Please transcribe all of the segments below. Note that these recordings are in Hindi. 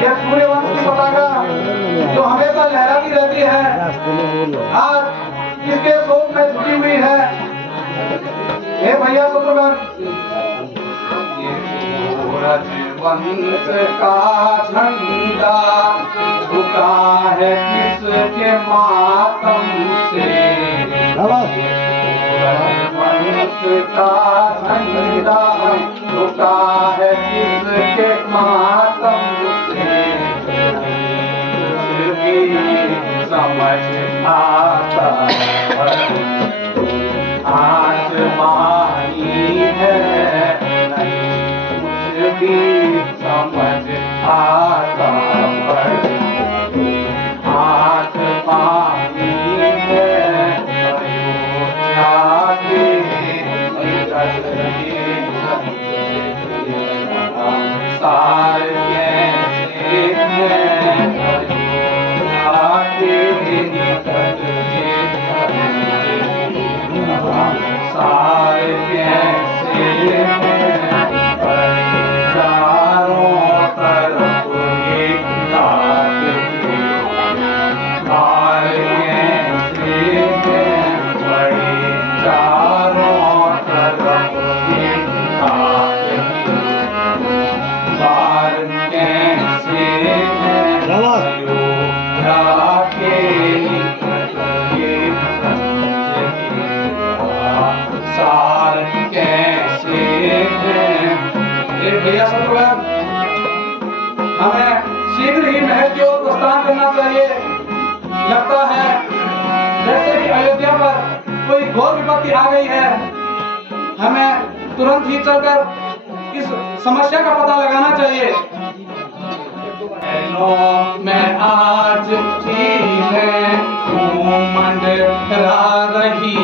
यह सूर्यवंश की पताका जो हमेशा लहराती रहती है, आज किसके शोक में झुकी हुई है? हे भैया शत्रुघ्न, वंश का झंडा झुका है किसके मातम से? वंश का झंडा झुका है किसके मातम से? उसकी समझ आता आज मानी है उसकी समझ आता आज पानी है अयोध्या के सार कैसे है अयोध्या के निकट सार कैसे है भैया शत्रुघ्न, हमें शीघ्र ही महल की ओर प्रस्थान करना चाहिए। लगता है जैसे कि अयोध्या पर कोई घोर विपत्ति आ गई है। हमें तुरंत ही चलकर इस समस्या का पता लगाना चाहिए। मैं आज मंडरा रही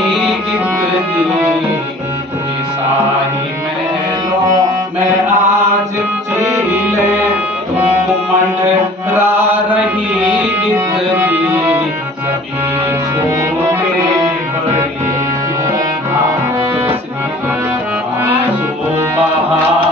शाही महलों में आज चीले मंडरा रही इतनी सभी छोटे बड़े क्यों आंसू बहाते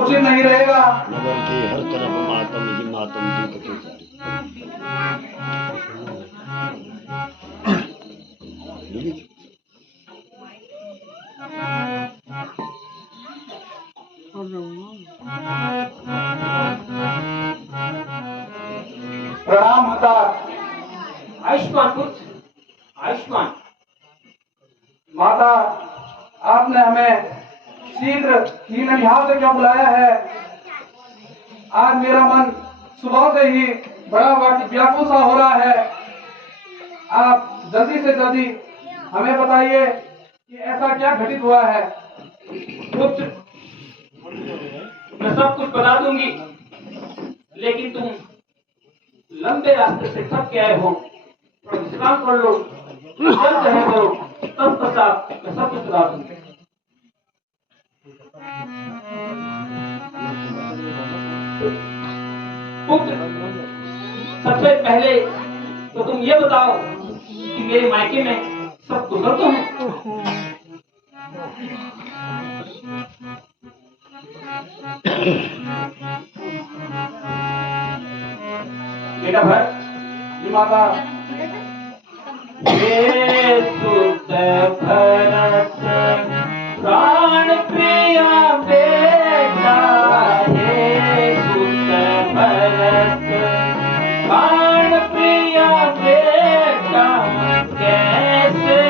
उचित नहीं रहेगा। नगर की हर तरफ मातम ही मातम दिखते जा रही। प्रणाम माता। आयुष्मान पुत्र, आयुष्मान। माता, आपने हमें शीघ्र ही ननिहाल से क्यों बुलाया है? आज मेरा मन सुबह से ही बड़ा व्याकुल सा हो रहा है। आप जल्दी से जल्दी हमें बताइए कि ऐसा क्या घटित हुआ है। पुत्र, मैं सब कुछ बता दूंगी, लेकिन तुम लंबे रास्ते से थक के आए हो, थोड़ा विश्राम कर लो, जब रहे करो, तब पश्चात मैं सब कुछ बता दूंगा। पुत्र, सबसे पहले तो तुम ये बताओ कि मेरे मायके में सब कुशल तो हैं? बेटा भरत, जी माता। हे सुत भरत प्राण प्रिया बेटा, हे सुत भरत प्राण प्रिया बेटा, कैसे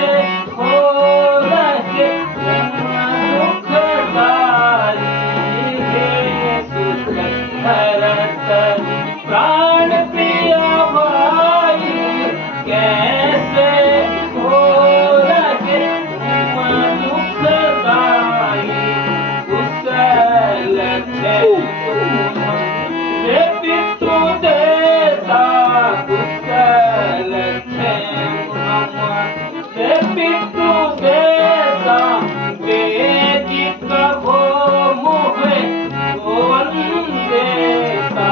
हो रहे दुखदाई, हे सुत भरत प्राण प्रिया भाई, कैसे हो रहे दुखदाई, कुशल रे पितु देसा, कुशल रे पितु देसा, बेदी कहो मुहे देसा,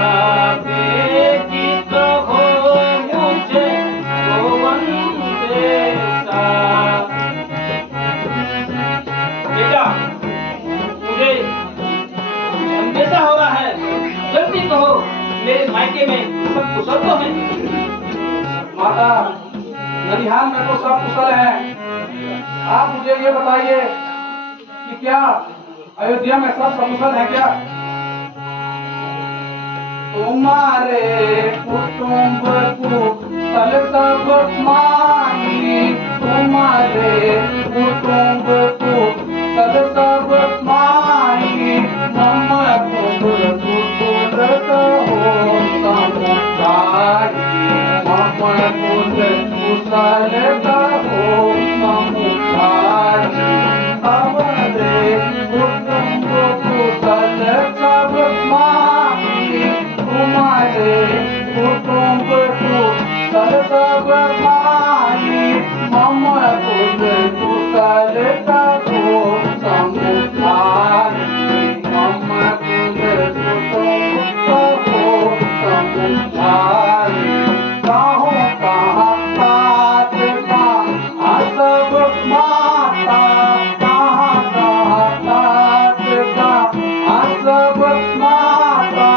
बेदी कहो मुझे देसा। बेटा, मुझे कुछ अंदेशा हो रहा है, जल्दी कहो मेरे मायके में सब कुशल तो हैं? माता, ननिहाल में तो सब कुशल है। आप मुझे ये बताइए कि क्या अयोध्या में सब सकुशल है क्या? तुम्हारे कुटुंब कुशल सब मानी, तुम्हारे कुटुंब कुशल सब मानी, हम कुल हो समुदायी, हम कुल कुशल हो समुदायी, हमारे कुटुंब कुशल सब मानी, तुम्हारे कुटुंब कुशल सब मानी, हम कुल कुशल हो समुदायी, हम कुल कुटुंब हो समुदायी, कहो कहाँ तात कहाँ सब माता, कहाँ कहाँ तात कहाँ सब माता,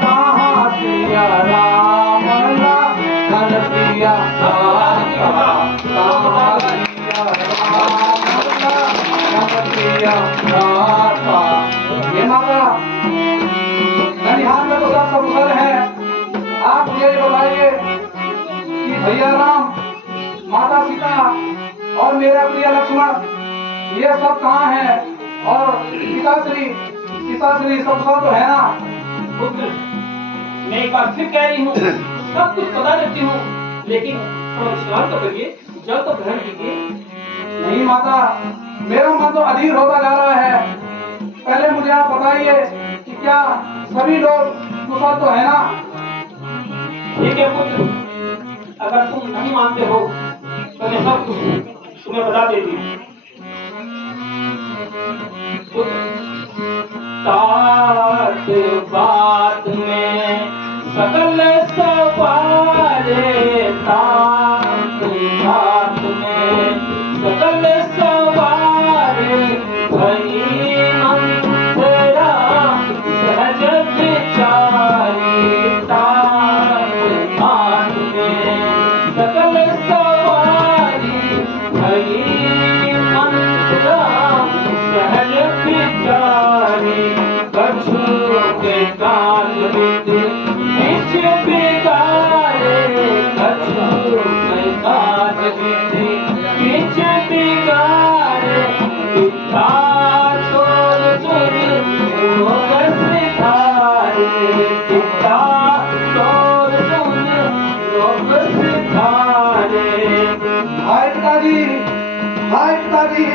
कहाँ सिया राम लखन पिया साता, कहाँ सिया राम लखन पिया साता। ये माता, ननिहाल में तो सब कुशल है। आप मुझे ये बताइए कि भैया राम, माता सीता और मेरा प्रिय लक्ष्मण ये सब कहाँ हैं? और पिताश्री सब तो है ना? पुत्र, मैं एक बार फिर कह रही हूँ, सब कुछ बता देती हूँ, लेकिन थोड़ा विश्राम तो करिए, जल तो ग्रहण कीजिए। नहीं माता, मेरा मन तो अधीर होता जा रहा है। पहले मुझे आप बताइए कि क्या सभी लोग कुशल तो है ना? ठीक है पुत्र, अगर तुम नहीं मानते हो तो मैं सब कुछ तुम्हें बता देती हूँ। तात बात में सकल सवारे, तात बात में सकल सवारे, भई अंतरा सहज विचारी, तात बात में सकल सवारी, भई अंतरा सहज विचारी, कछु के काल विधि बीच बिगाड़े, कछु के काल विधि बीच बिगाड़े, विद्या छोड़ चोरी लोग सिधारे, विद्या छोड़ चोरी लोग सिधारे। हाय पिताजी, हाय पिताजी।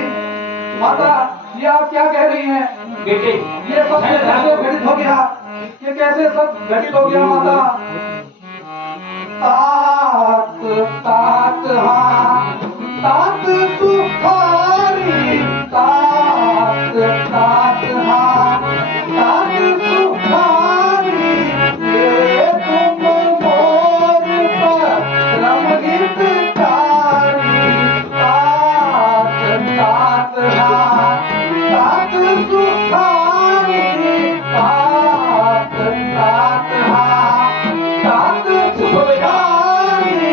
माता, ये आप क्या कह रही हैं? बेटे, ये सब कैसे घटित हो गया? ये कैसे सब घटित हो गया माता? तात तात हाँ तात सुखारी तात तात हाँ तात सुखारी ये तुम मोर पर रमगीत कारी तात तात हाँ तात सुखारी तात तात हाँ तात सुखारी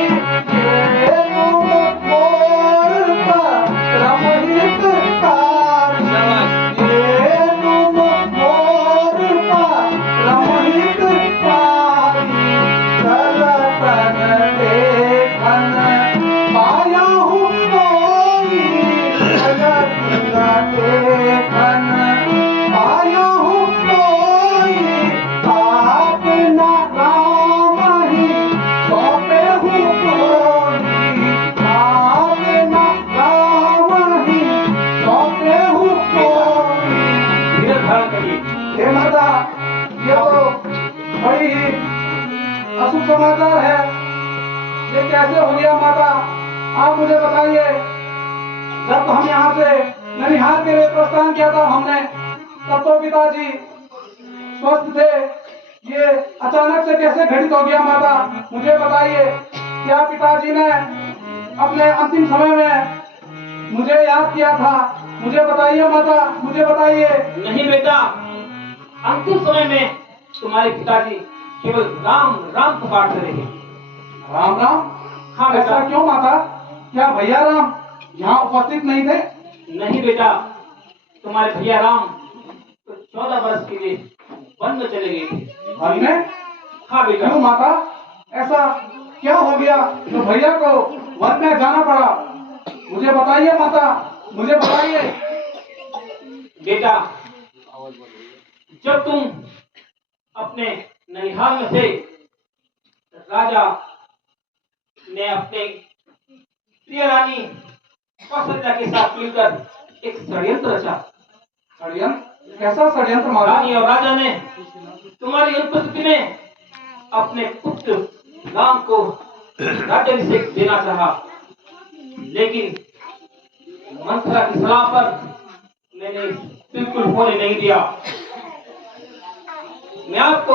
ये तुम मोर पर रमगीत कारी ये तुम मोर पर रमगीत कारी चलतन देखन पाया हूँ कोई चलतन देखन पाया हूँ कोई आपना राम ही सौंपे हूँ कोई आपना राम ही सौंपे हूँ कोई। धीरज धारण करिए। हे माता, ये तो बड़ी ही अशुभ समाचार है। ये कैसे हो गया माता, आप मुझे बताइए। जब हम यहाँ से ननिहाल के लिए प्रस्थान किया था हमने, तब तो पिताजी स्वस्थ थे। ये अचानक से कैसे घटित हो गया माता, मुझे बताइए। क्या पिताजी ने अपने अंतिम समय में मुझे याद किया था? मुझे बताइए माता, मुझे बताइए। नहीं बेटा, अंतिम समय में तुम्हारे पिताजी केवल राम राम पुकारते रहे। राम राम? हाँ बेटा। ऐसा क्यों माता? क्या भैया राम यहाँ उपस्थित नहीं थे? नहीं बेटा, तुम्हारे भैया राम तो 14 वर्ष के लिए वन में चले गए थे। भाई ने? हाँ बेटा। क्यों माता, ऐसा क्या हो गया जो भैया को वन में जाना पड़ा? मुझे बताइए माता, मुझे बताइए। बेटा, जब तुम अपने ननिहाल में थे, राजा ने अपने प्रिय रानी कौशल्या के साथ मिलकर एक षड्यंत्र रचा। षड्यंत्र? कैसा षड्यंत्र माता? रानी और राजा ने तुम्हारी अनुपस्थिति में अपने पुत्र राम को राज्याभिषेक देना चाहा, लेकिन मंथरा की सलाह पर मैंने बिल्कुल होने नहीं दिया। मैं आपको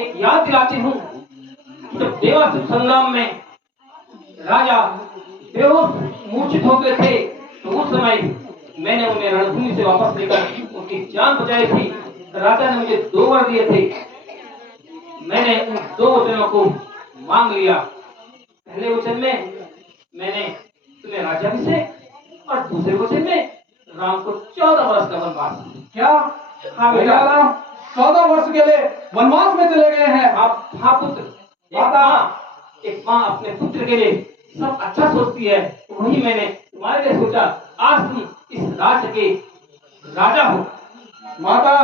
एक याद दिलाती हूँ, जब देवासुर संग्राम में राजा बेहोश मूर्छित हो गए थे, तो उस समय मैंने उन्हें रणभूमि से वापस लेकर उनकी जान बचाई थी। राजा ने मुझे 2 वर दिए थे, मैंने उन 2 वचनों को मांग लिया। पहले वचन में मैंने तुम्हें राज्याभिषेक और दूसरे वचन में राम को 14 वर्ष का वनवास। क्या? हाँ भैया बेटा। राम 14 वर्ष के लिए वनवास में चले गए हैं? आप हाँ पुत्र। एक माँ अपने पुत्र के लिए सब अच्छा सोचती है, वही मैंने तुम्हारे लिए सोचा। आज तुम इस राज्य के राजा हो। माता,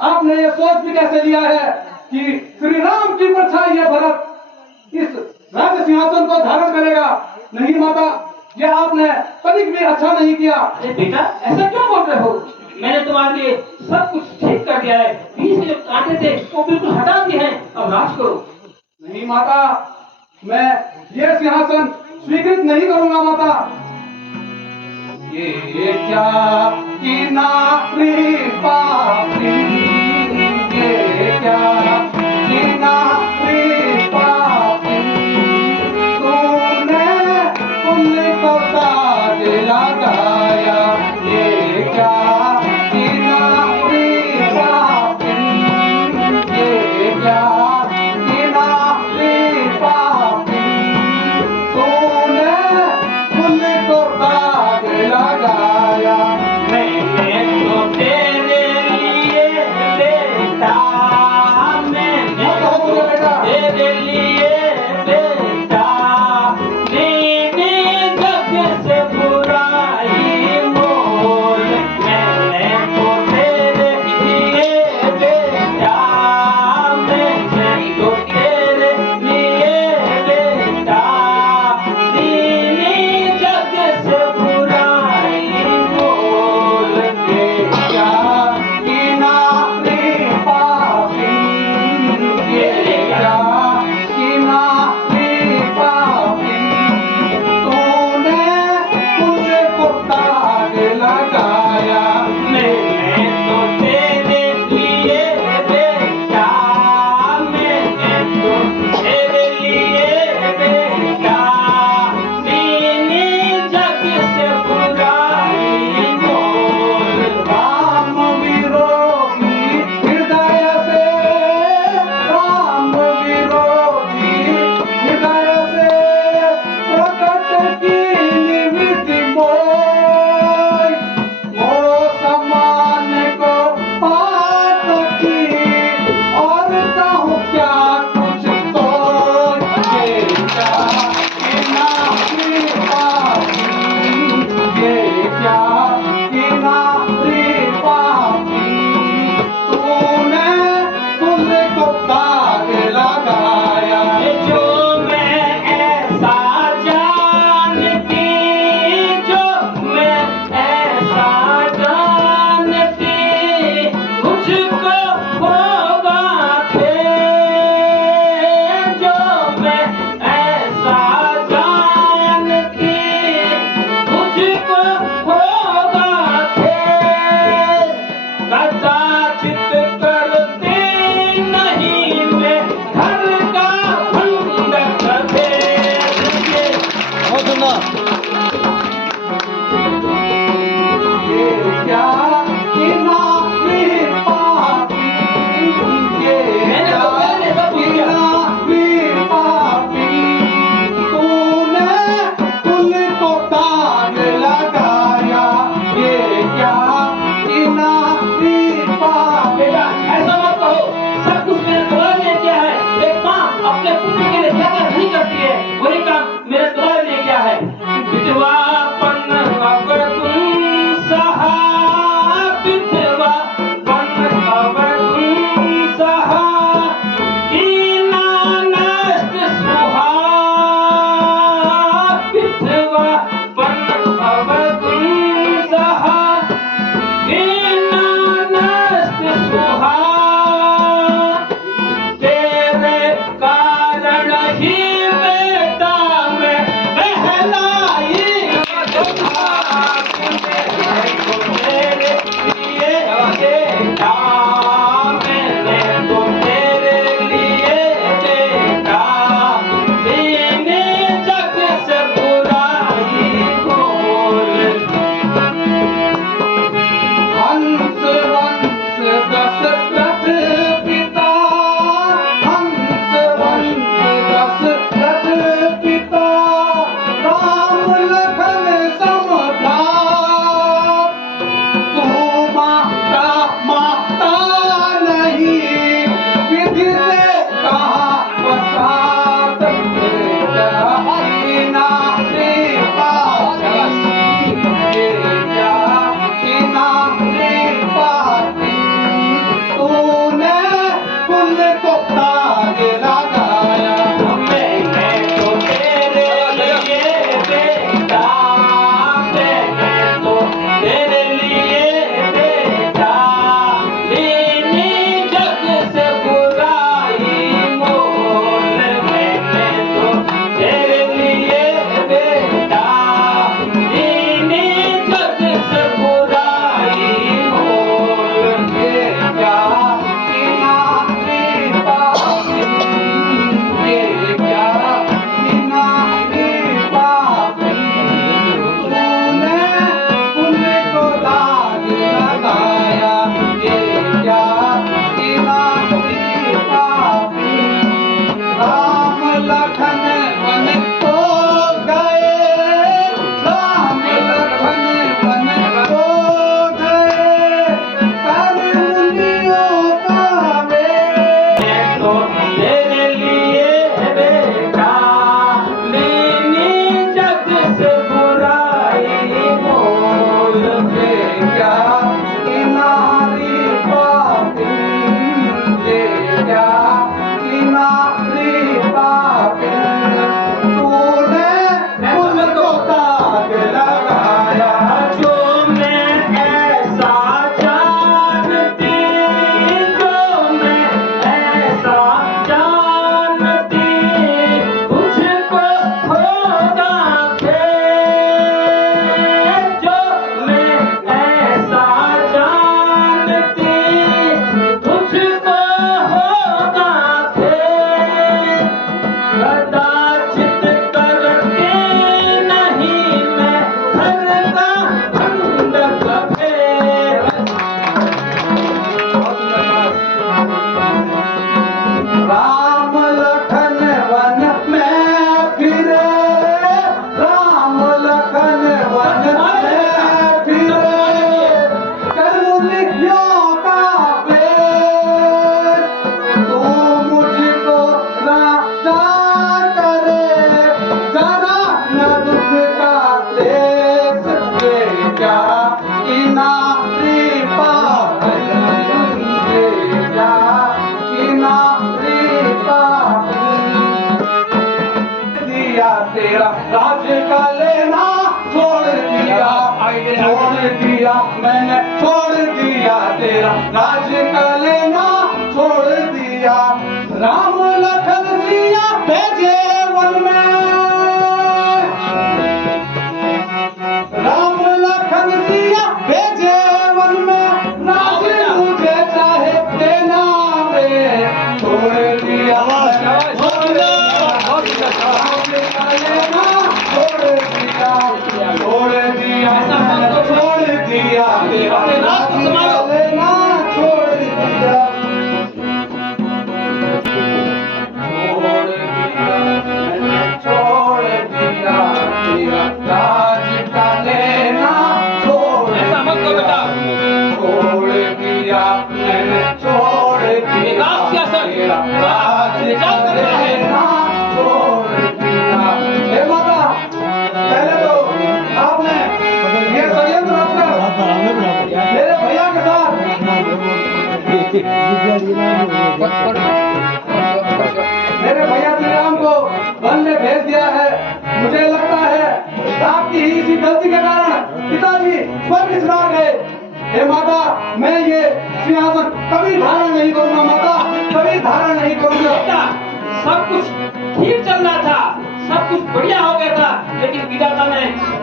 आपने ये सोच भी कैसे लिया है कि श्री राम की परछाई ये भरत इस राज्य सिंहासन को धारण करेगा? नहीं माता, ये आपने तनिक भी अच्छा नहीं किया। अरे बेटा, ऐसा क्यों बोल रहे हो? मैंने तुम्हारे लिए सब कुछ ठीक कर दिया है। बीच में जो कांटे थे वो बिल्कुल हटा दिए हैं। अब राज करो। नहीं माता, मैं ये सिंहासन स्वीकृत नहीं करूंगा माता। ये क्या कि नारी पापी, ये क्या कि नारी पापी, तूने उनको ताज लगाया। ये क्या कि नारी पापी, ये क्या कि नारी पापी, तूने उनको ताज लगाया। मैंने तेरा राज का लेना छोड़ दिया मैंने छोड़ दिया तेरा राज का लेना छोड़ दिया राम लखन सिया भेजे वन में राम लखन सिया भेजे वन में राज मुझे चाहे देना वे छोड़ दिया छोड़ दिया तेरा राज का लेना छोड़ दिया छोड़ दिया तेरा राज का लेना छोड़ ऐसा मत करो बेटा। छोड़ दिया मैंने छोड़ दिया तेरा राज का लेना छोड़ दिया। हे माता, पहले तो आपने ये षड्यंत्र रचकर मेरे भैया के साथ मेरे भैया श्री राम को वन में भेज दिया है। मुझे लगता है आपकी ही इसी गलती के कारण पिताजी स्वर्ग सिधार गए। हे माता, मैं ये सिंहासन कभी धारण नहीं करूंगा माता, कभी धारण नहीं करूंगा। बेटा, सब कुछ ठीक चल रहा था, सब कुछ बढ़िया हो गया था, लेकिन विधाता ने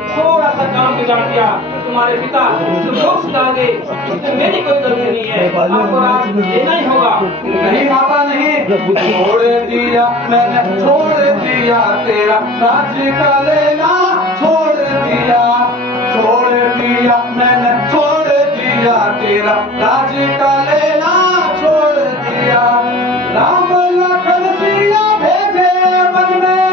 थोड़ा सा काम बिगाड़ दिया। तुम्हारे पिता लोग सुधार गए, इसमें मेरी कोई गलती नहीं है। आपको राज लेना ही होगा। नहीं माता नहीं, छोड़ दिया मैंने छोड़ दिया तेरा राज का लेना छोड़ दिया मैंने छोड़ दिया तेरा राज का लेना छोड़ दिया राम लखन सिया भेजे वन में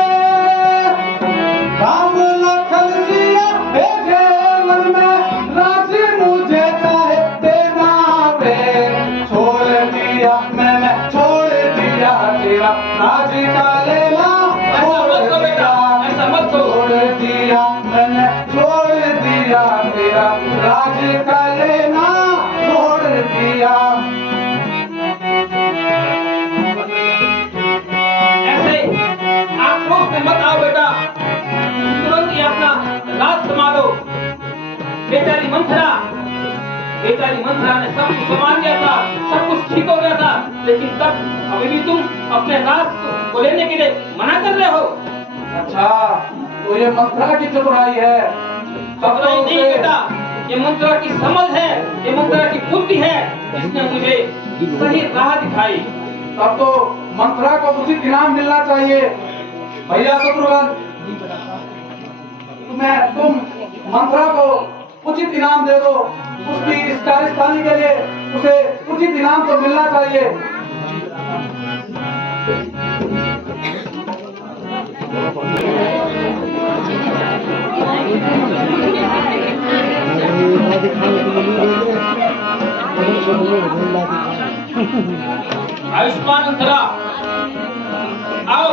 राम लखन सिया भेजे वन में राज मुझे चाहे देना वे छोड़ दिया मैंने छोड़ दिया तेरा राज का लेना ऐसा मत करो बेटा, ऐसा मत करो। छोड़ दिया मैंने छोड़ दिया तेरा राज का लेना छोड़ दिया। ऐसे आक्रोश में मत आओ बेटा, तुरंत ही अपना राज संभालो। बेचारी मंथरा ने सब कुछ संभाल लिया था, सब कुछ ठीक हो गया था, लेकिन तब अभी भी तुम अपने राज को लेने के लिए मना कर रहे हो। अच्छा, तो ये मंत्रा की चतुराई है। चतुराई नहीं बेटा, ये मंत्रा की समझ है, ये मंत्रा की बुद्धि है, इसने मुझे सही राह दिखाई। तब तो मंत्रा को उचित इनाम मिलना चाहिए। भैया शत्रुघ्न, तुम मंत्रा को उचित इनाम दे दो। उसकी इस कार्यस्थानी के लिए उसे उचित इनाम तो मिलना चाहिए। आयुष्मान अंतरा, आओ।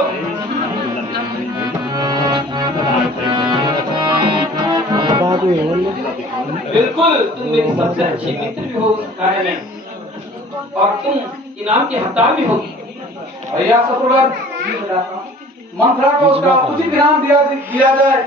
बिल्कुल, तुम मेरी सबसे अच्छी मित्र भी हो उस कार्य में, और तुम इनाम के हकदार भी होगी। भैया शत्रुघ्न, मंत्रा को उसका उचित इनाम दिया जाए।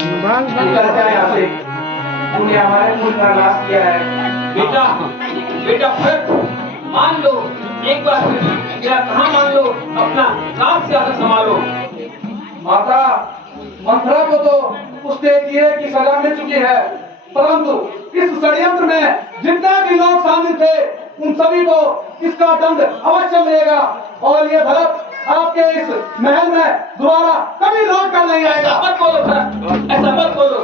निकल जाए यहाँ से। तूने हमारे कुल का नाश किया है। बेटा बेटा भरत मान लो, एक बार फिर मेरा कहा मान लो, अपना राज सिंहासन संभालो। माता, मंथरा को तो उसने किए की सजा मिल चुकी है, परंतु इस षड्यंत्र में जितने भी लोग शामिल थे उन सभी को इसका दंड अवश्य मिलेगा, और ये भरत आपके इस महल में दोबारा कभी लौट कर नहीं आएगा। ऐसा मत बोलो भरत, ऐसा मत बोलो।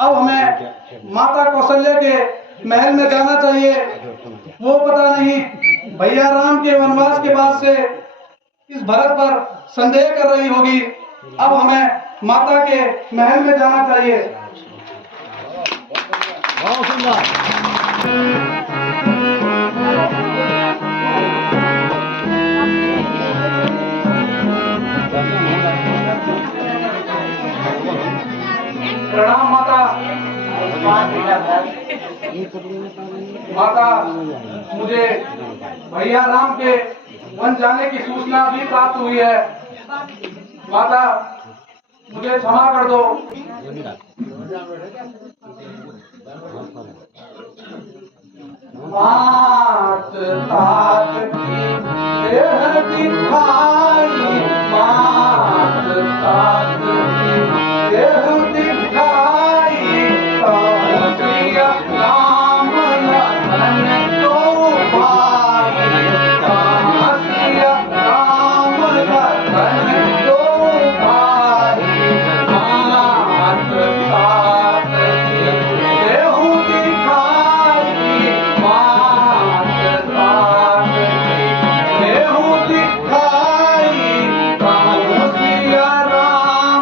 अब हमें माता कौशल्या के महल में जाना चाहिए। वो पता नहीं भैया राम के वनवास के बाद से इस भरत पर संदेह कर रही होगी। अब हमें माता के महल में जाना चाहिए। बहुत सुंदर। प्रणाम माता। माता, मुझे भैया राम के वन जाने की सूचना भी प्राप्त हुई है। माता, मुझे क्षमा कर दो। मात तात की देह दिखाई, मात तात की देह दिखाई, कौशल्या राम लखन दो भाई, कौशल्या राम लखन दो भाई, मात तात की देह दिखाई, मात तात की देह दिखाई, कौशल्या राम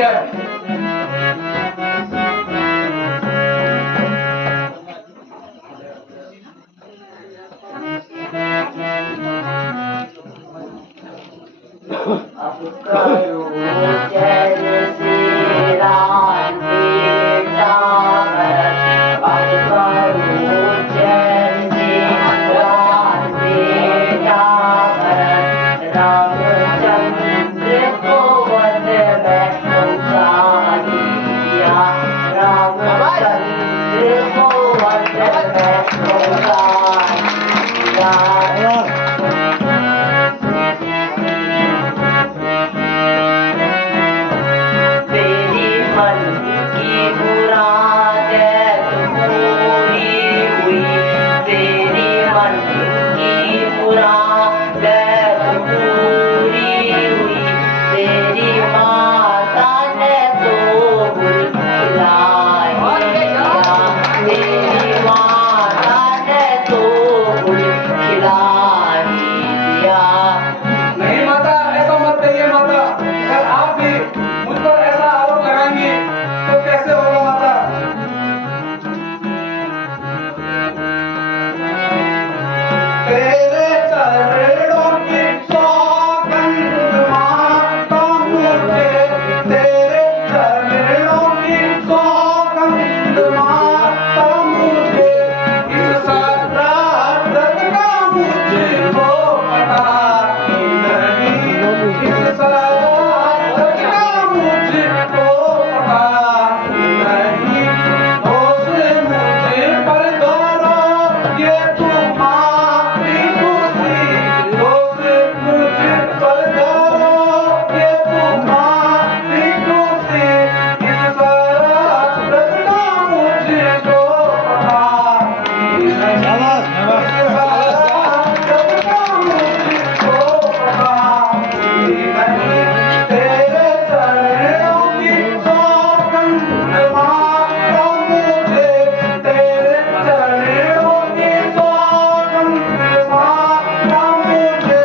है। अब करो जैसे राम बेटा भरत, अब करो जैसे राम बेटा भरत, रामचंद्र को वन में पहुंचा दिया, रामचंद्र को वन में पहुंचा दिया। तेरी मन की मुराद पूरी हुई, तेरी मन की मुराद पूरी हुई, तेरी माता ने तो गुल खिलाया, तेरी माता ने तो गुल खिला दिया। नहीं माता, ऐसा मत कहिए माता। अगर आप भी मुझ पर ऐसा आरोप लगाएंगी तो कैसे होगा माता? तेरे चरणों की सौगंध माता मुझे, तेरे चरणों की सौगंध माता मुझे, इस शरारत का मुझको पता नहीं, इस शरारत का मुझको पता नहीं, दोष मुझे पर करो ये तुम्हारी खुशी, दोष मुझे पर करो ये तुम्हारी खुशी, इस शरारत का मुझको पता नहीं, इस शरारत का मुझको पता नहीं, तेरे चरणों की सौगंध माता मुझे, तेरे चरणों की सौगंध माता मुझे,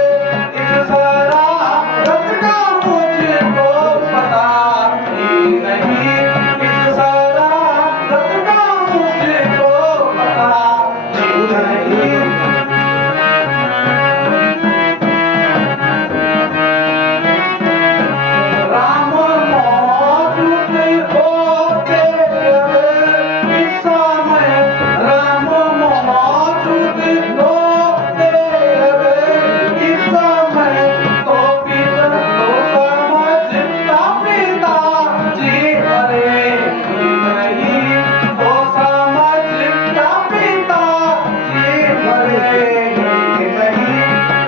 इस शरारत का मुझको पता नहीं, इस शरारत का मुझको पता नहीं। राम मौजूद होते हुए इस समय, राम मौजूद होते हुए इस समय, तो पिता तो समझता पिताजी अरे नहीं, तो समझता पिताजी अरे नहीं,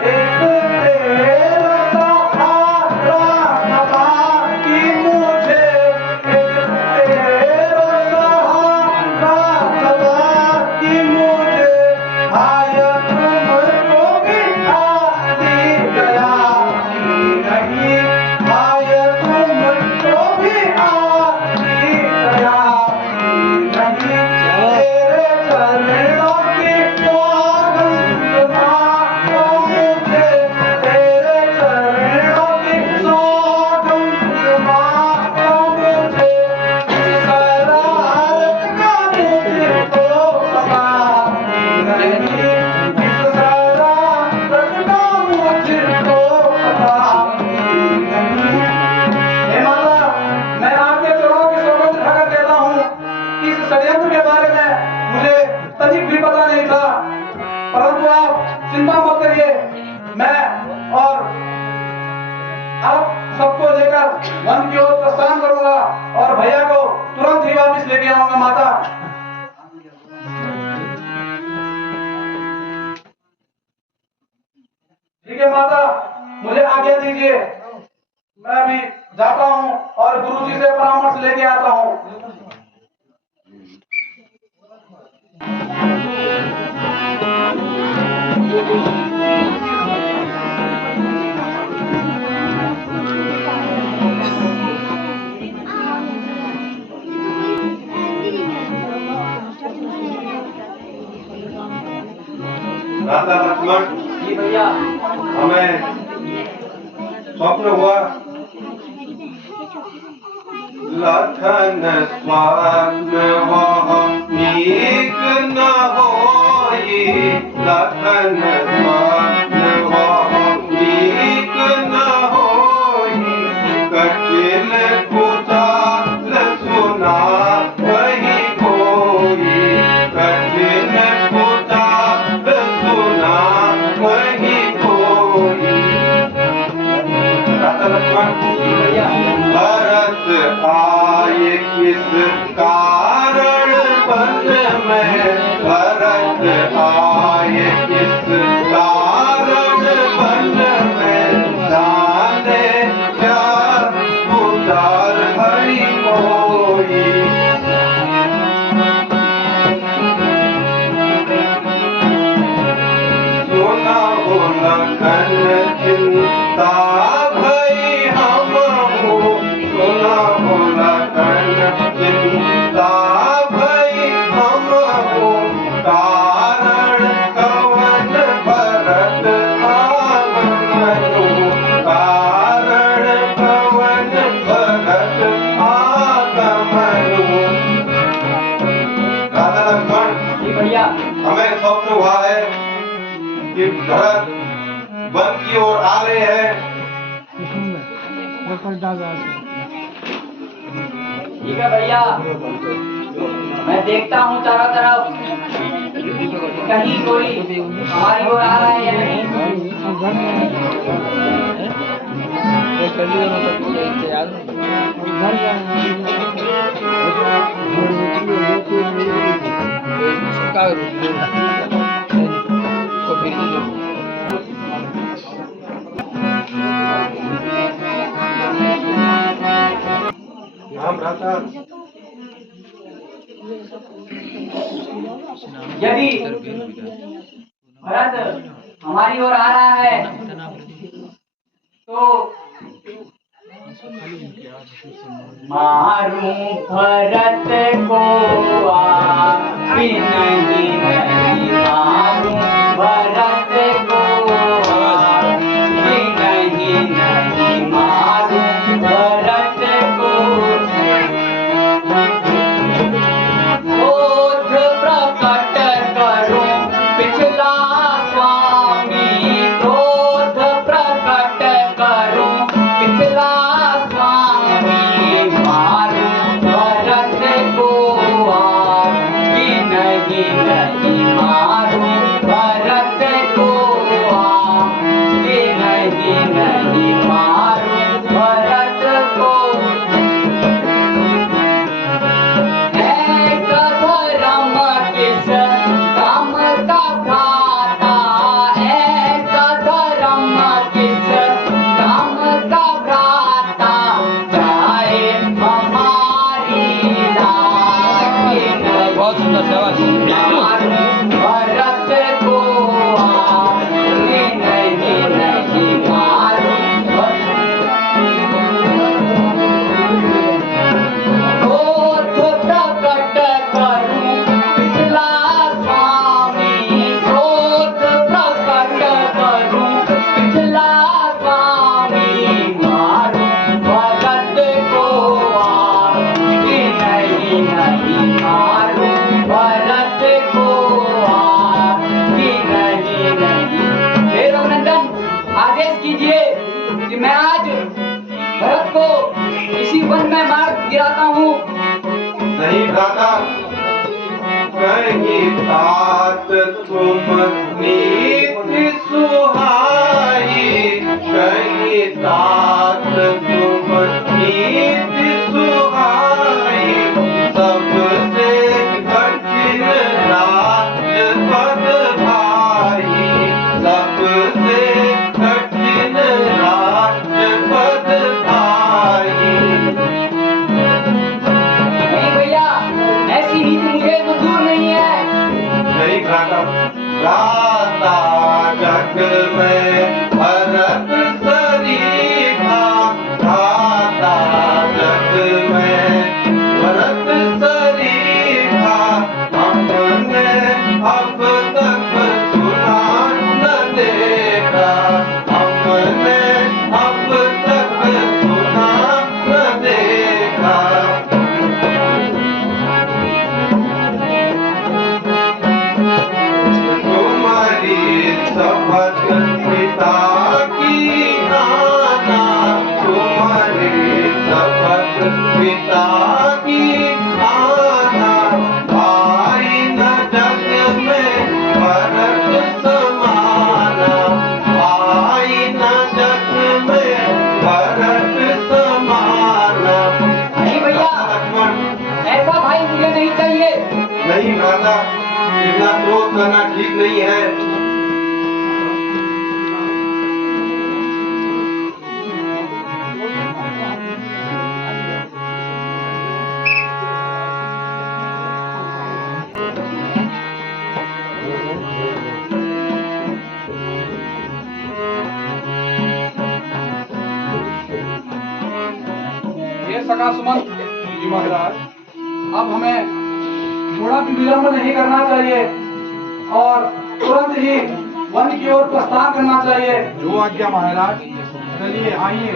एक तेरा सहारा हवा की मुझे, एक तेरा सहारा हवा की मुझे, आया तुमको भी आती गया नहीं, आया तुमको भी आती गया नहीं, तेरे चरणों की सौगंध माता मुझे, तेरे चरणों की सौगंध माता मुझे, इस शरारत का मुझको पता नहीं, इस शरारत का मुझको पता नहीं। हे माता, मैं आपके चरणों की सौगंध खाकर कहता हूँ, इस षड्यंत्र के बारे में मुझे तनिक भी पता नहीं था, परंतु आप चिंता मत करिए, मैं और आप सबको लेकर वन की ओर प्रस्थान करूंगा और भैया को तुरंत ही वापस लेके आऊंगा माता। ठीक है माता, मुझे आज्ञा दीजिए, मैं अभी जाता हूँ और गुरुजी से परामर्श लेके आता हूँ। राधा लक्ष्मण, जी भैया। हमें स्वप्न हुआ लखन स्वप्न वह नीक न होई, लखन स्वप्न वह नीक न होई, कठिन कुचाल सुना वही कोई, कठिन कुचाल सुना वही कोई। राधा लक्ष्मण भरत आए किस कारण वन में, भरत आए किस कारण वन में, जाने क्या पुकार हरि कोई। सुना हो लखन चिंता भई हमहु, सुना हो लखन चिंता भई हमहु, कारण कवन भरत आगमनु, कारण कवन भरत आगमनु। राधा लक्ष्मण जी भैया। हमें स्वप्न हुआ है कि भरत वन की ओर आ रहे हैं। ठीक है भैया, मैं देखता हूँ चारों तरफ कहीं कोई हमारी ओर आ रहा है या नहीं। राम भ्राता, यदि भरत हमारी ओर आ रहा है तो मारूं भरत को आपी नहीं नहीं, मारूं भरत को आपी नहीं नहीं, मारूं भरत को। क्रोध प्रकट करूं पिछला स्वामी, क्रोध प्रकट करूं पिछला स्वामी, मारूं भरत को आपकी नहीं नहीं, मारूं भरत को आपकी नहीं नहीं, मारूं भरत को। ऐसा धर्म किस काम का भ्राता, ऐसा धर्म किस काम का भ्राता, चाहे हमारी राखी नहीं। बहुत सुंदर मारूं भरत को आपकी नहीं नहीं, मारूं क्रोध प्रकट करूं पिछला स्वामी, क्रोध प्रकट करूं पिछला स्वामी, मारूं भरत को आपकी नहीं नहीं, मारूं भरत को आपकी नहीं नहीं। हे रघुनंदन, आदेश कीजिए कि मैं आज भरत को इसी वन में मार गिराता हूँ। नहीं भ्राता, कहीं तात तुम नीति सुहाई, कहीं तात तुम नीति सुहाई, सबसे कठिन राज पद भाई, सबसे कठिन राज पद भाई। नहीं भैया, ऐसी नीति मुझे मंजूर नहीं है। नहीं भ्राता, भ्राता जग में भरत सरी करना ठीक नहीं है। ये सका सुमंत जी महाराज, अब हमें थोड़ा भी विलंब नहीं करना चाहिए और तुरंत ही वन की ओर प्रस्थान करना चाहिए। जो आज्ञा महाराज। चलिए आइए।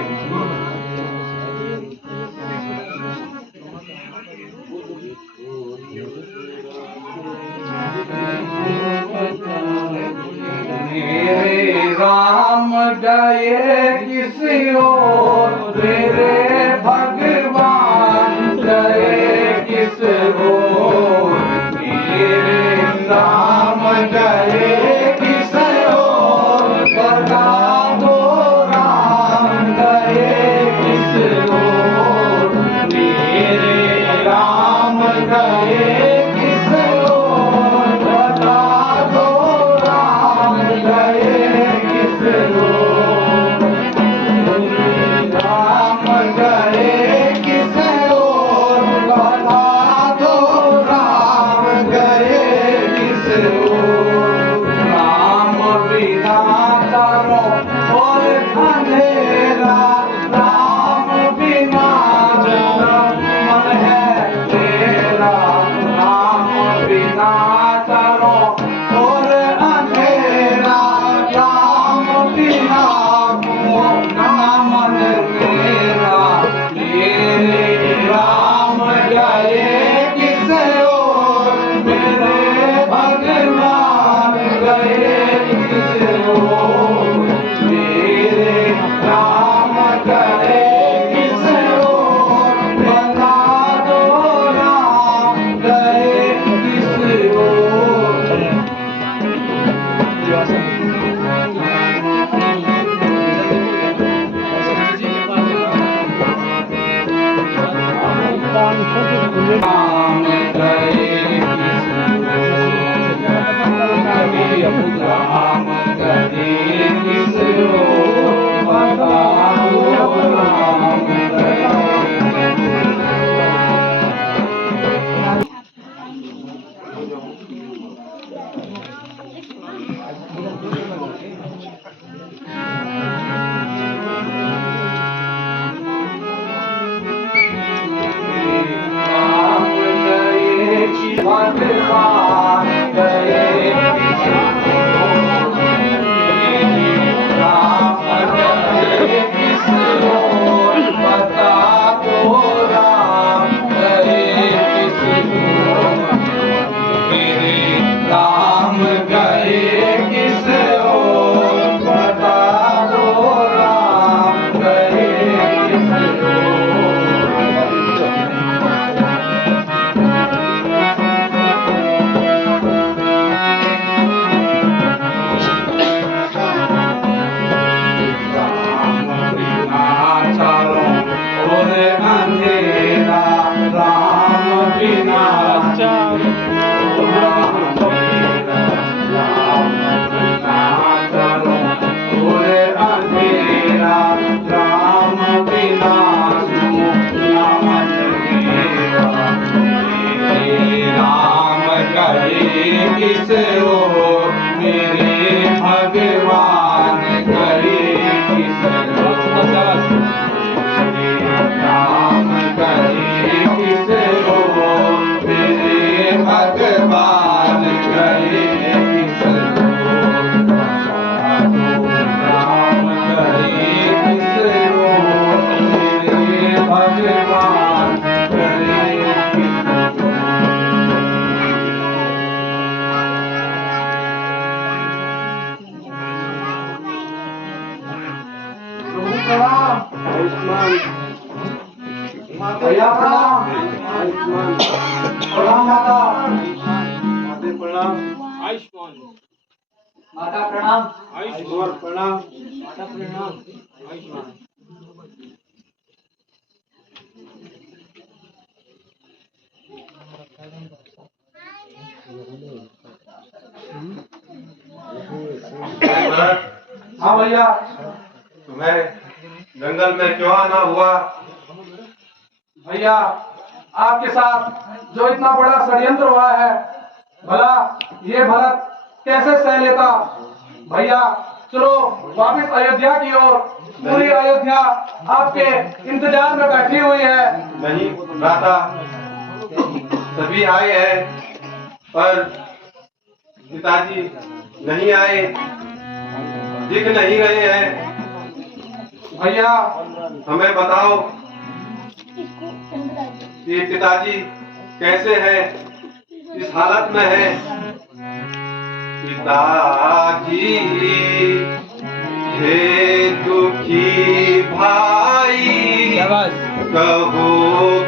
मेरे राम गए किसी और, मेरे भगवान गए किस ओर, मेरे राम गए किस ओर, बता दो राम गए किस ओर, मेरे राम गए किस ओर, बता दो राम गए किस ओर, राम गए किस ओर, बता दो राम गए किस ओर, राम बिना चारों ओर अंधेरा, राम बिना मन है तेरा, राम बिना चारों ओर अंधेरा, राम बिना मन मेरा, मेरे राम गए किस ओर, मेरे भगवान गए किस ओर, मेरे राम गए किस ओर, बता दो राम गए किस ओर। राम गए किस ओर, राम गए किस ओर, बता दो राम गए। राम गए कि भगवान गए किस ओर, राम गए किस ओर, बता दो राम गए किस ओर, मेरे राम गए किस ओर, बता दो राम गए किस ओर। राम बिना चारों ओर अंधेरा, राम बिना राम बिना चारों ओर अंधेरा, राम बिना मन मेरा, मेरे राम गए किस ओर, मेरे भगवान गए किस ओर, राम गए किस ओर, मेरे भगवान गए किस ओर, राम गए किस ओर, मेरे भगवान गए किस ओर। भैया प्रणाम। प्रणाम माता। आयुष्मान माता प्रणाम। आयुष्मान प्रणाम। माता प्रणाम। आयुष्मान भैया। तुम्हें जंगल में क्यों आना हुआ? भैया आपके साथ जो इतना बड़ा षड्यंत्र हुआ है, भला ये भरत कैसे सह लेता? भैया चलो वापस अयोध्या की ओर। पूरी अयोध्या आपके इंतजार में बैठी हुई है। नहीं भ्राता, सभी आए हैं पर पिताजी नहीं आए, दिख नहीं रहे हैं। भैया हमें बताओ कि पिताजी कैसे हैं, किस हालत में है? पिताजी हे दुखी भाई, कहो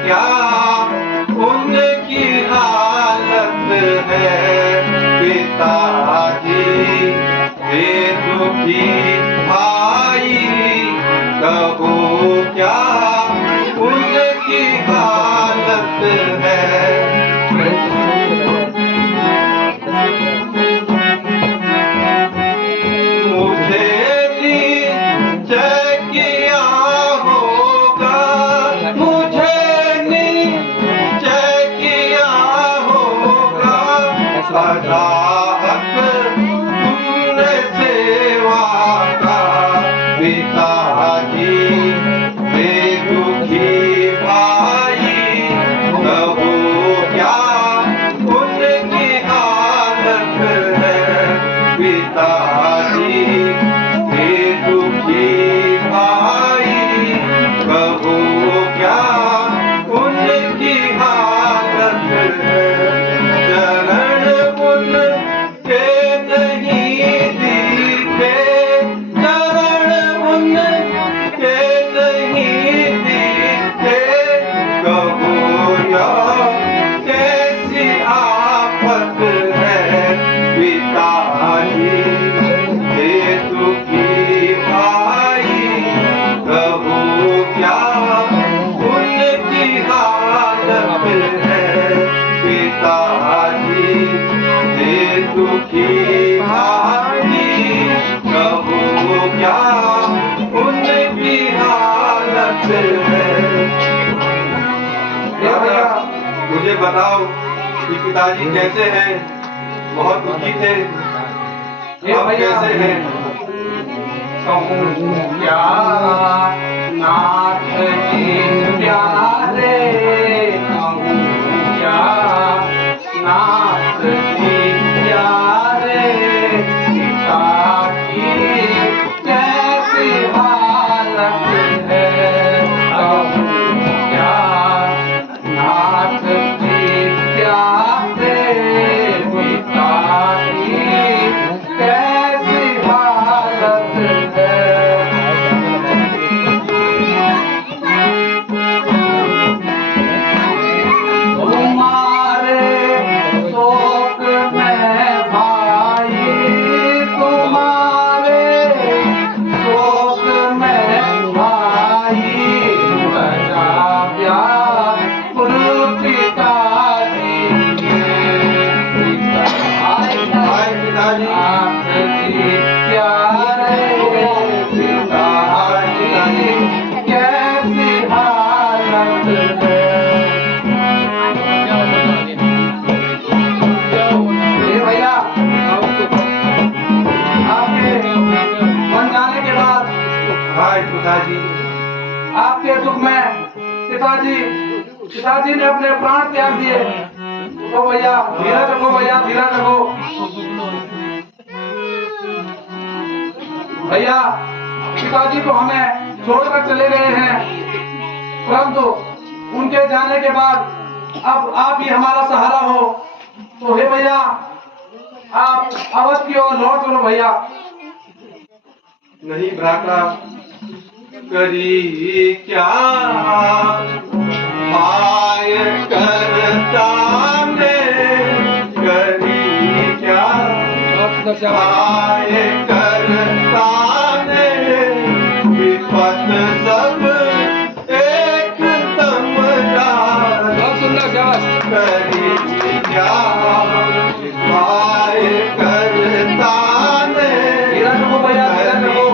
क्या उनकी हालत है? पिताजी हे दुखी भाई, कहो क्या उनकी हालत है? मुझे निश्चय किया होगा, मुझे निश्चय किया होगा, अजाहत तुमने सेवा का। पिताजी हे दुखी भाई, कहो क्या उनकी हालत है? पिताजी हे दुखी भाई, कहो क्या उनकी हालत है? चरण उनके नहीं दिखे, चरण उनके नहीं दिखे, कहो यह कैसी आफत है? पिताजी हे दुखी भाई, कहो क्या उनकी हालत है? पिताजी हे दुखी भाई, कहो क्या उनकी हालत है? मुझे बताओ कि पिताजी कैसे हैं? बहुत दुखी थे, अब कैसे हैं? कहूँ क्या नाथ जी प्यारे, कहूँ क्या नाथ जी प्यारे, पिता की कैसी हालत है? कहूँ क्या नाथ जी प्यारे, पिता की कैसी हालत है? तुम्हारे शोक में भाई, तुम्हारे शोक में भाई, बचा व्याकुल पिताजी हाय पिताजी, नाथ जी प्यारे, पिताजी कैसी हालत है? ये भैया आपके बन जाने के बाद हाय पिताजी, आपके दुख में पिताजी ने अपने प्राण त्याग दिए। तो भैया धीरज रखो, भैया धीरज रखो। भैया पिताजी तो हमें छोड़कर चले गए हैं, परंतु उनके जाने के बाद अब आप ही हमारा सहारा हो। तो हे भैया आप अवध की ओर लौट चलो भैया। नहीं भ्राता, करी क्या हाय करता मैं, करी क्या हाय करता मैं, विपत सब एक दम डाल, करी क्या हाय करता मैं, धीरज रखो भैया, धीरज रखो।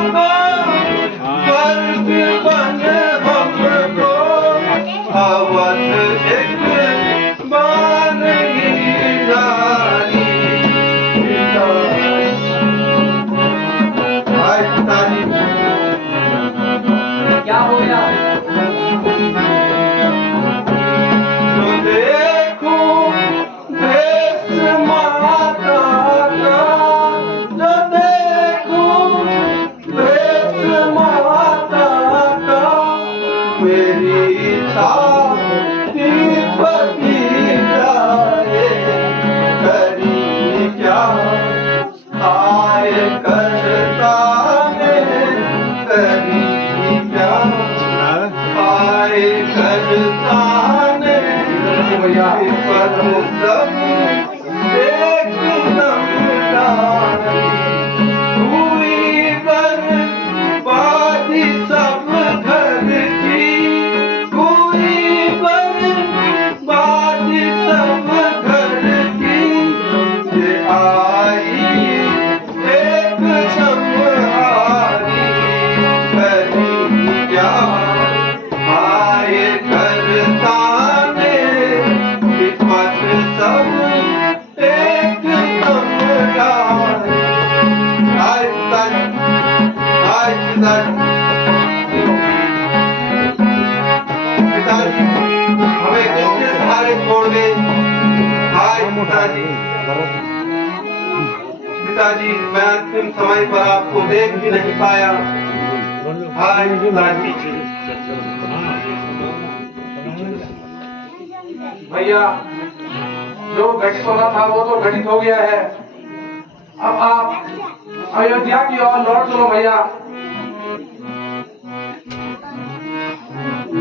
वर्ष बन हमको अवध एक बार ही जानी। हाय पिताजी, क्या हो गया? जो देखूं भेष माता का, जो देखूं भेष माता का, मेरी इच्छा पति जाए। करी क्या आय करता है, करी क्या आय करता है। पर सब एकदम हुई बर्बादी सब घर की, हुई बर्बादी सब घर की। ये आई एकदम हारी, करी क्या आय करता ने। विपत सब एकदम हारी। हाय पिताजी, हाय पिताजी, पिताजी हमें किसके सहारे छोड़ गए। हाय पिताजी, पिताजी मैं अंतिम समय पर आपको देख भी नहीं पाया। हाय पिताजी। भैया जो घटित होना था वो तो घटित हो गया है। अब आप अयोध्या की ओर लौट चलो भैया।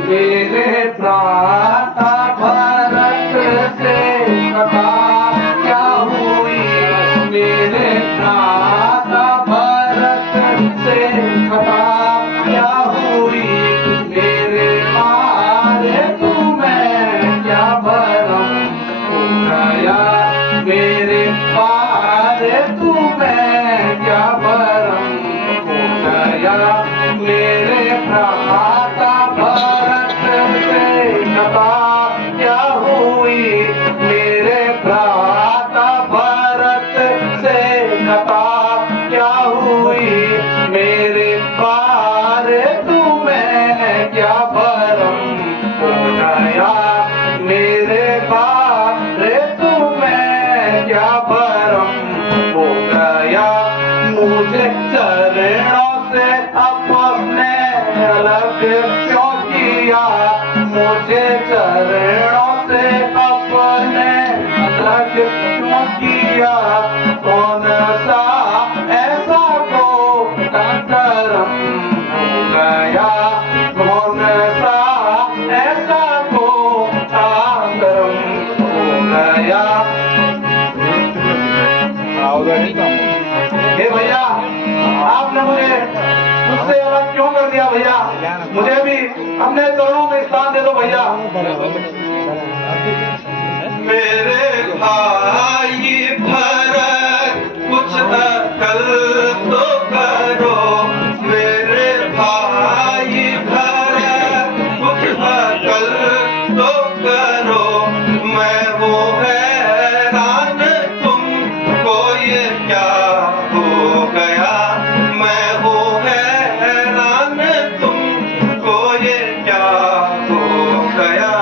मेरे भ्राता भरत से कथा क्या हुई, मेरे भ्राता भरत से कथा क्या हुई। मेरे मारे तुम्हें क्या भरम हो गया, मेरे मारे तुम्हें क्या भरम हो गया। मेरे भ्राता भरत से कथा क्या हुई, मेरे भ्राता भरत से कथा क्या हुई। मेरे पारे तुम्हें क्या भरम हो गया, मेरे पारे तुम्हें क्या भरम हो गया। मुझे चरणों से अपने अलग क्यों किया, मुझे चरणों से अपने अलग क्यों किया। कौन सा ऐसा को कर्म हो गया, कौन सा ऐसा को कर्म हो गया। हे भैया, आपने मुझे मुझसे अलग क्यों कर दिया भैया। मुझे भी अपने चरणों में स्थान दे दो भैया। मेरे भाई भरत कुछ अकल तो करो, मेरे भाई भरत कुछ अकल तो करो। मैं वो हैरान तुमको ये क्या हो गया, मैं वो हैरान तुमको ये क्या हो गया।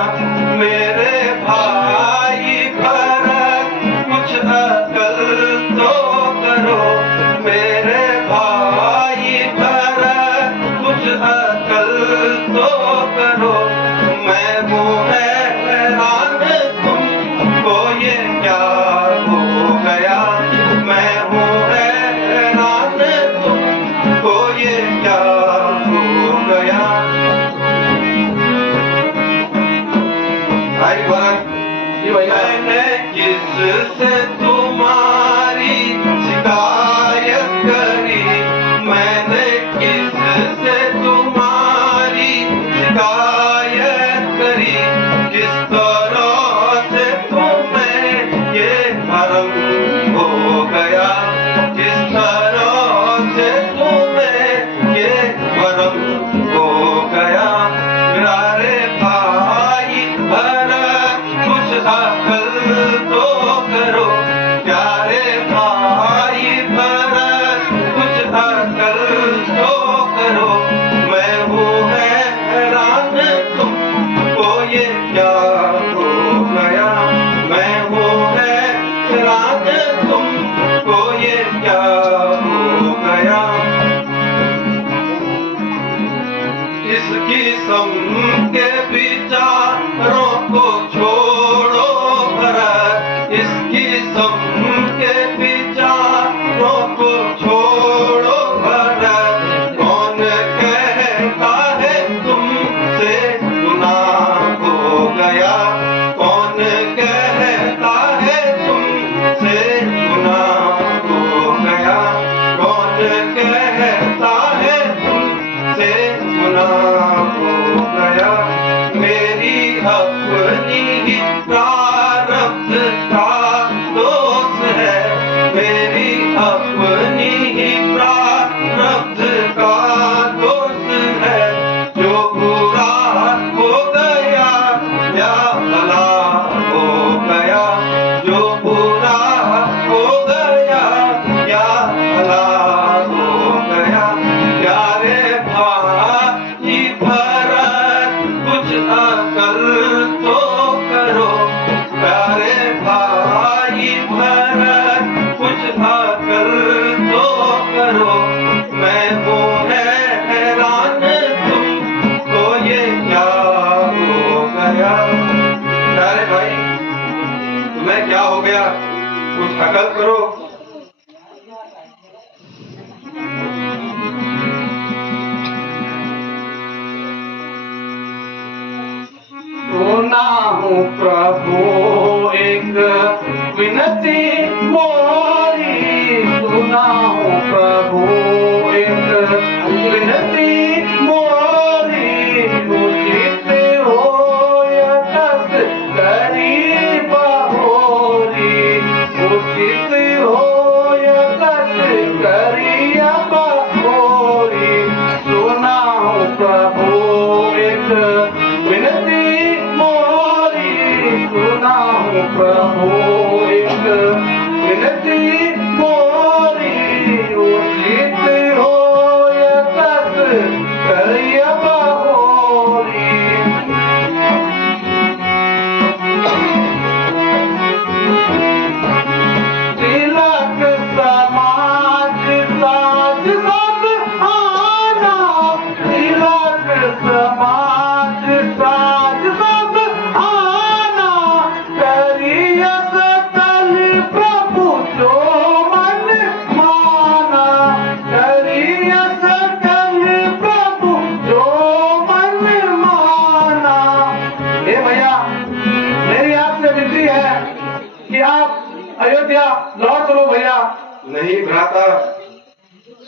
मेरे भाई भरत कुछ अकल तो करो, मेरे भाई भरत कुछ अकल तो करो। मैं वो हैरान तुमको ये क्या हो गया, मैं वो हैरान तुमको ये क्या हो गया। भाई भरत, मैंने किससे तुम्हारी शिकायत करी, मैंने किससे तुम्हारी शिकायत करी। किस तरह से तुम्हें ये भरम हो गया, किस तरह से तुम्हें इस किस्म के विचारों को छोड़ो भरत, इस किस्म के विचारों को छोड़ो भरत। कौन कहता है तुमसे गुनाह हो गया, कौन कहता है तुमसे गुनाह हो गया, कौन कहता है तुमसे गुनाह हो गया। मेरी अपनी ही प्रारब्ध का दोष है, मेरी अपनी ही प्रारब्ध का दोष है। जो बुरा हो गया या भला हो गया, जो बुरा हो गया या भला हो गया। प्यारे भाई भरत कुछ अकल तो करो, प्यारे भाई भरत कुछ अकल तो करो। मैं हूँ हैरान तुमको ये क्या हो गया। प्यारे भाई तुम्हें क्या हो गया, कुछ अकल करो। सुना हूँ प्रभु एक विनती मोरी, सुना हूँ प्रभु एक विनती मोरी। उचित हो यतस करी बहोरी, उचित हो यतस करी बहोरी। सुना हूँ प्रभु एक विनती मोरी, सुना हूँ प्रभु एक विनती मोरी। उचित हो यतस करिय बहोरी। तिलक समाज साज सब आना, तिलक समाज साज सब आना। करिय सकल प्रभु जो मन माना, करिय सकल प्रभु जो मन माना। हे भैया, मेरी आपसे विनती है कि आप अयोध्या लौट चलो भैया। नहीं भ्राता,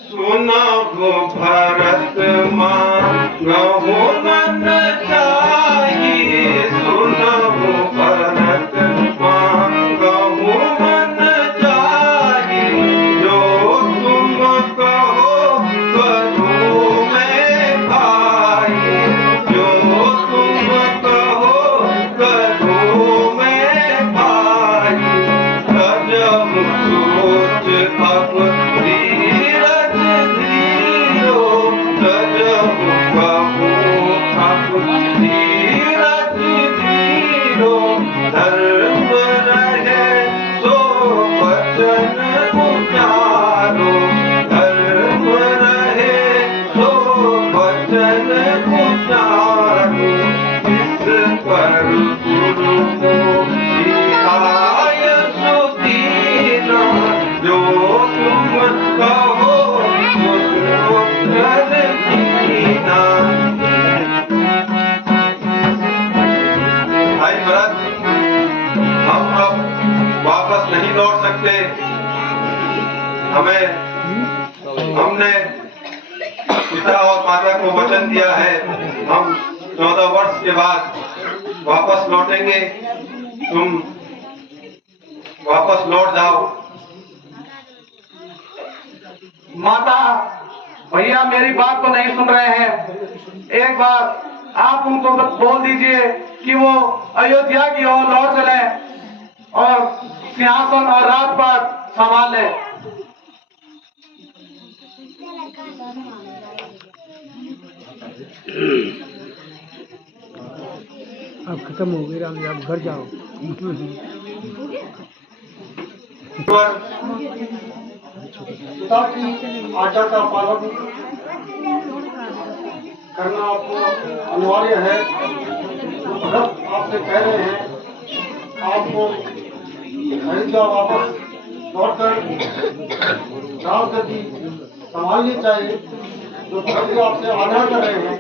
सुना हो भरत मांगहु मन चाहिए, सुना हो भरत मांगहु मन चाहिए। जो तुम कहो करूँ मैं भाई, जो तुम कहो करूँ मैं भाई। गजब सोच अब धीरज धीरो, गजब कहो अब धीरज धीरो। धर्म रहे सो वचन उचारो, धर्म रहे सो वचन उचारो। इस पर गुरु को आय सुदीना, जो तुम कहो सो कर दीना। भाई भरत, हम अब वापस नहीं लौट सकते। हमने पिता और माता को वचन दिया है, हम 14 वर्ष के बाद वापस लौटेंगे। तुम वापस लौट जाओ। माता भैया मेरी बात तो नहीं सुन रहे हैं। एक बार आप उनको बोल दीजिए कि वो अयोध्या की ओर लौट चले और सिंहासन और राजपाट संभाल ले। अब खत्म हो गई राम जी, आप घर जाओ। आज्ञा का पालन करना आपको अनिवार्य है। तो भगत आपसे कह रहे हैं आपको अयोध्या वापस लौटकर राजगद्दी संभालनी चाहिए, जो भगत जी आपसे आग्रह कर रहे हैं।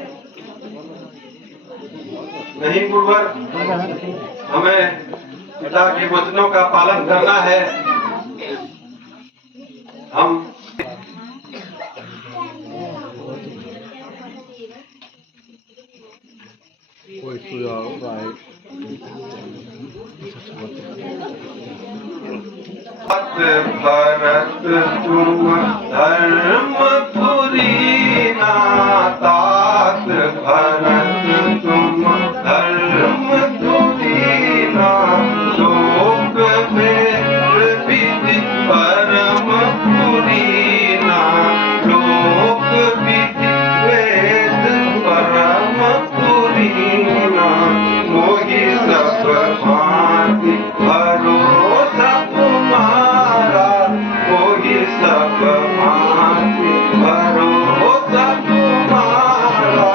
नहीं गुरुवर, हमें पिता के वचनों का पालन करना है। हम भरत तुम धर्म धुरी ना, तात भरत तुम धर्म धुरी ना, लोक वेद विधि परम पुरी ना, लोक विधि वेद परम पुरी ना, मोहि सब भांति भरोसा तुम्हारा, मोहि सब भांति भरोसा तुम्हारा,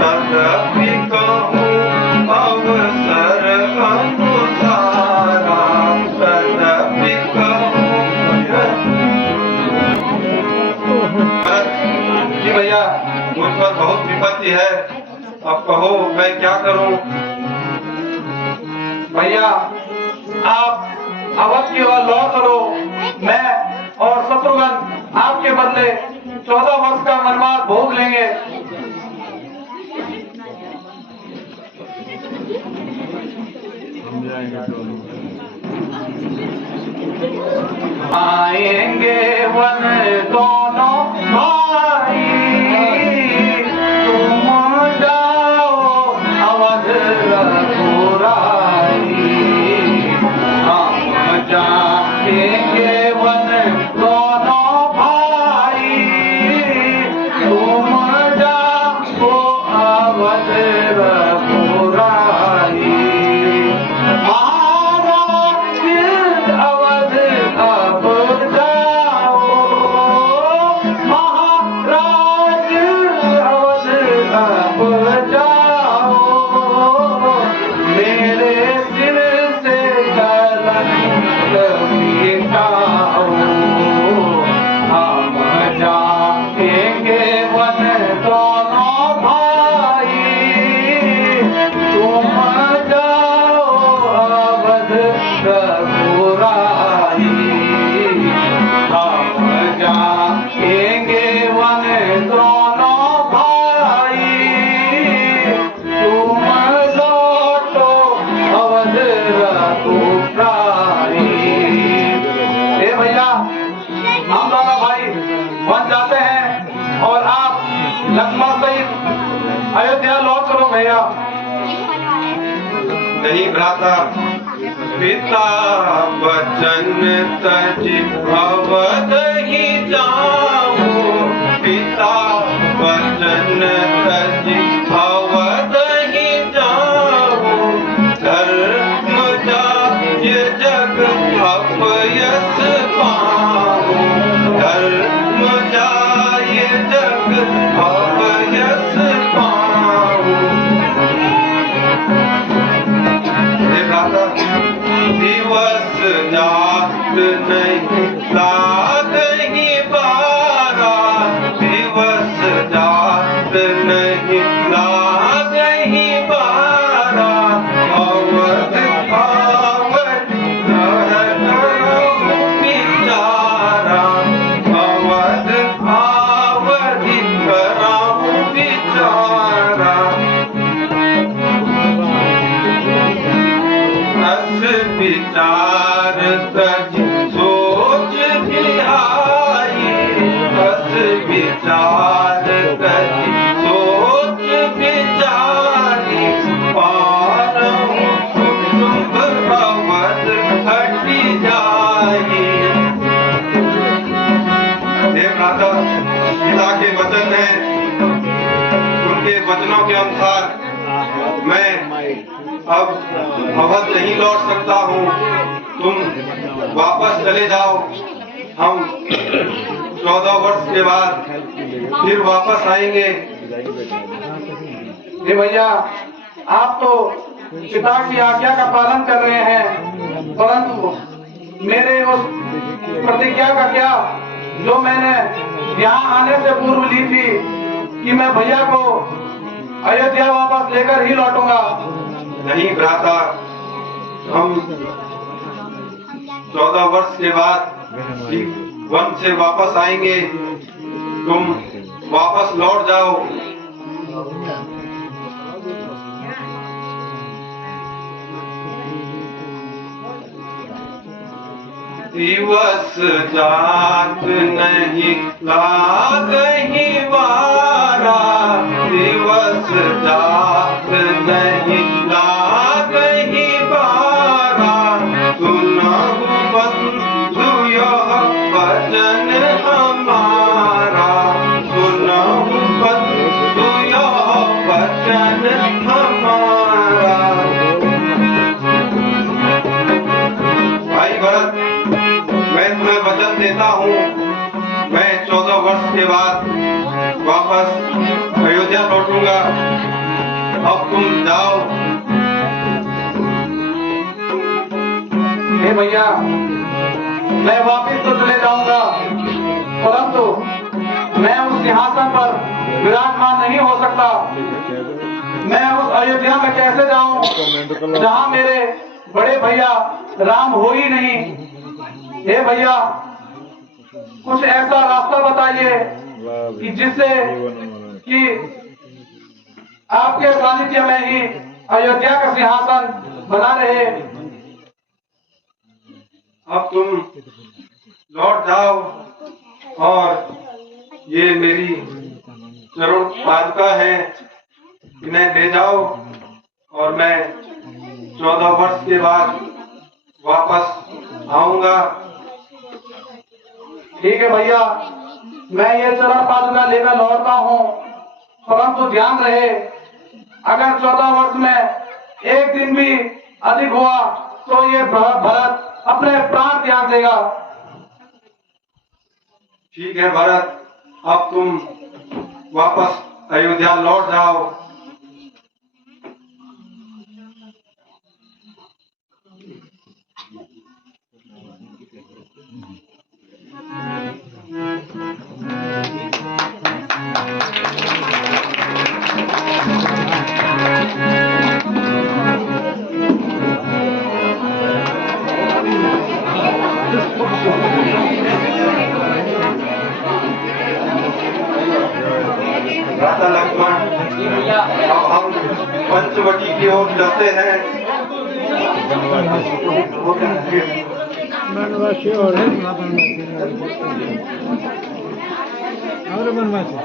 तदपि कहूँ अवसर अनुसारा, तदपि कहूँ। जी भैया, मुझ पर बहुत विपत्ति है, अब कहो मैं क्या करूं? भैया आप अवध की ओर लौट चलो, मैं और शत्रुघ्न आपके बदले 14 वर्ष का वनवास भोग लेंगे। आएंगे वन दोनों भाई, तुम जाओ अवध रघुराई, हम जाएंगे वन दोनों भाई, तुम जाओ अवध रघुराई, महाराज अवध अब जाओ, महाराज अवध अब जाओ, मेरे सिर से कलंक मिटाओ, हम जाएंगे वन दोनों भाई, तुम जाओ अवध रघुराई, हम जाएंगे वन दोनों भाई, तुम लौटो अवध रघुराई। ए भैया, हम दोनों भाई वन जाते हैं और आप लक्ष्मण सहित अयोध्या लौट चलो भैया। नहीं भ्राता, पिता वचन तज अवध ही जाऊं, पिता वचन तज अवध ही जाऊं, धर्म जाय जग अपयस पाऊं, धर्म जाय जग अपयस पाऊं। दिवस जात नहीं लागही बारा, दिवस जात नहीं लागही बारा, अवध आवत रहत बिचारा, अवध आवत कराऊं बिचारा। अस विचार तज सोच भी आई, अस विचार तज सोच विचारी, पारहूं कुटुंब अवध हटि जाई। हे माता, पिता के वचन है, उनके वचनों के अनुसार मैं अब अवध नहीं लौट सकता हूँ, तुम वापस चले जाओ, हम 14 वर्ष के बाद फिर वापस आएंगे। जी भैया, आप तो पिता की आज्ञा का पालन कर रहे हैं, परंतु मेरे उस प्रतिज्ञा का क्या जो मैंने यहाँ आने से पूर्व ली थी कि मैं भैया को अयोध्या वापस लेकर ही लौटूंगा। नहीं भ्राता, हम 14 वर्ष के बाद वन से वापस आएंगे, तुम वापस लौट जाओ। दिवस जात नहीं लागही वारा, दिवस जात नहीं लागही वारा, सुनहु बंधु यह वचन हमारा, सुनहु बंधु यह वचन हमारा। भाई भरत, मैं तुम्हें वचन देता हूँ, मैं 14 वर्ष के बाद वापस अयोध्या लौटूंगा। अब तुम जाओ। हे भैया, मैं वापिस तो चले जाऊंगा, परंतु मैं उस सिंहासन पर विराजमान नहीं हो सकता। मैं उस अयोध्या में कैसे जाऊं जहां मेरे बड़े भैया राम हो ही नहीं। हे भैया, कुछ ऐसा रास्ता बताइए कि जिससे कि आपके सानिध्य में ही अयोध्या का सिंहासन बना रहे। अब तुम लौट जाओ और ये मेरी चरण पादुका है, इन्हें ले जाओ और मैं 14 वर्ष के बाद वापस आऊंगा। ठीक है भैया, मैं ये चरण पादुका लेकर लौटता हूँ, परंतु ध्यान रहे अगर 14 वर्ष में एक दिन भी अधिक हुआ तो ये भरत अपने प्राण त्याग देगा। ठीक है भरत, अब तुम वापस अयोध्या लौट जाओ। राधा लक्ष्मण, अब हम पंचवटी की ओर चलते हैं। बनवासी और है ना बनवासी और बनवासी